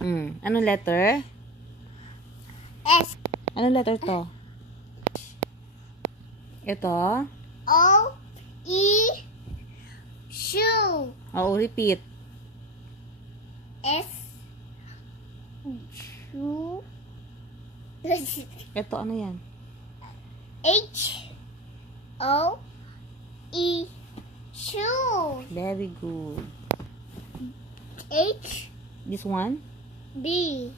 Anong letter? S. Anong letter to? Ito? O. E. Shoe. Oo, repeat. S. Shoe. Ito, ano yan? H. O. E. Shoe. Very good. H. This one? B.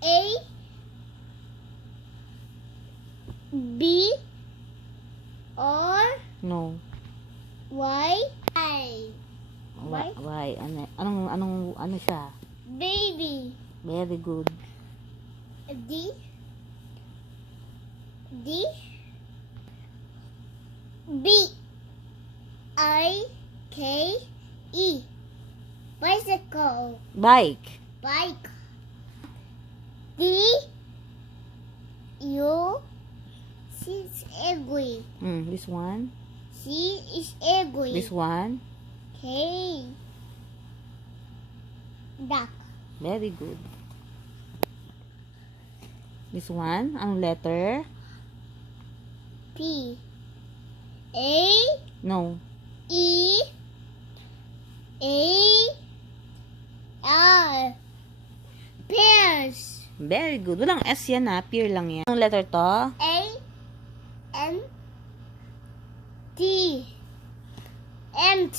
A. B. R. No. Y. I. Why? Why? Ano siya? Baby. Very good. D. D. B. I. K. E. Bicycle. Bike. Bike. D. U. C is ugly. This one? C is ugly. This one? K. Duck. Very good. This one? Anong letter? P. A. No. E. A. R. Pears. Very good. Walang S yan ha. Pear lang yan. Anong letter to? A. N. T. Ant.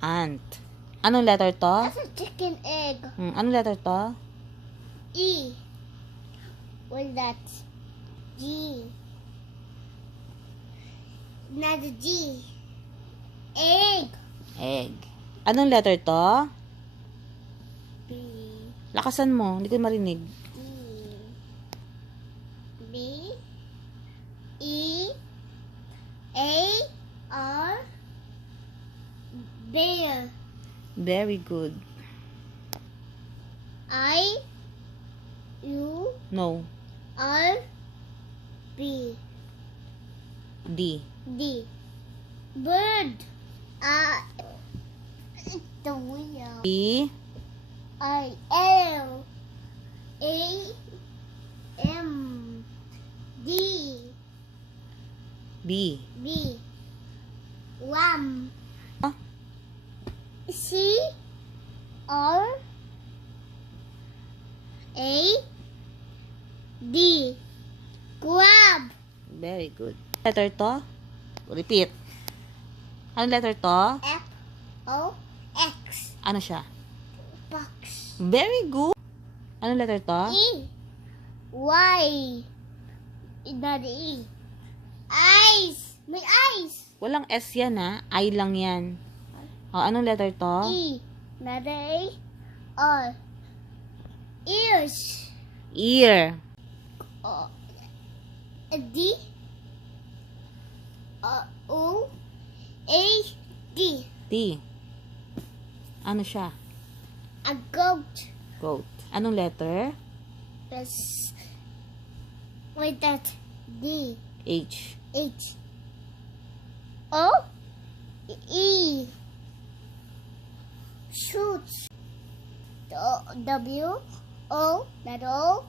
Ant. Anong letter to? That's a chicken egg. Anong letter to? E. What's that? G. Not a G. Egg. Egg. Anong letter to? B. Lakasan mo. Hindi ko marinig. E. B. E. A. R. Bear. Very good. I. U. No. R. B. D. D. Bird. The wheel. E. I. L. A. M. D. B. B. Lamb. Ah. C. R. A. D. Crab. Very good. Letter to? Repeat. Anong letter to? F. O. X. Ano siya? Box. Very good. Anong letter to? E. Y. Not E. Eyes. May eyes. Walang S yan ha. I lang yan. O, anong letter to? E. Not A. R. Ears. Ear. D. O. A. D. T. Ano siya? A goat. Goat. Anong letter? That's wait that D. H. H. O. E. Shoots. W. O. That O.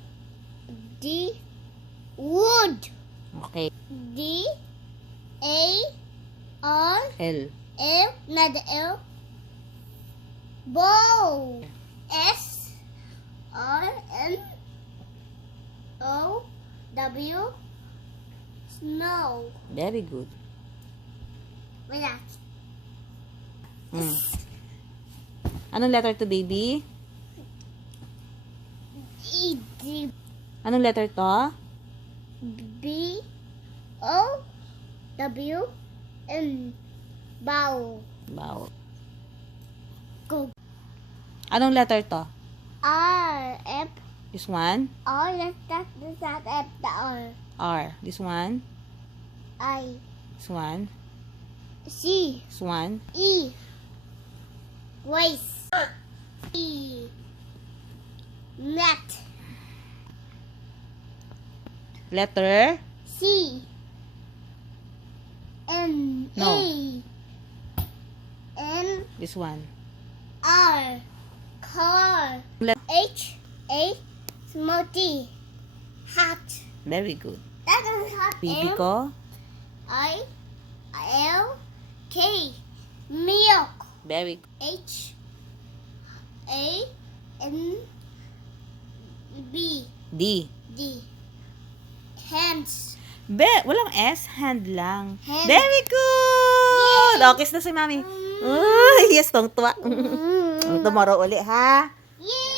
D. Wood. Okay. D. A. R. L. L. Not L. Bow. S. R. N. O. W. Snow. Very good. Wait that. Anong letter to, baby? E. D. Anong letter to? B. O. W. N. Bow. Bow. Go. Anong letter to? R. F. This one? R. That's not F. The R. R. This one? I. This one? C. This one? E. Race. E. Net. Letter? C. N. No. A. N. This one? R. Car. Let- H A small T. Hat. Very good. That is hat. Baby ko. I L K. Milk. Very good. H A N B D. D. Hands. Walang S, hand lang. Hand. Very good! Yay! Okay, na si mami. Ay, yes, tong tuwa. Tomorrow uli, ha? Yay!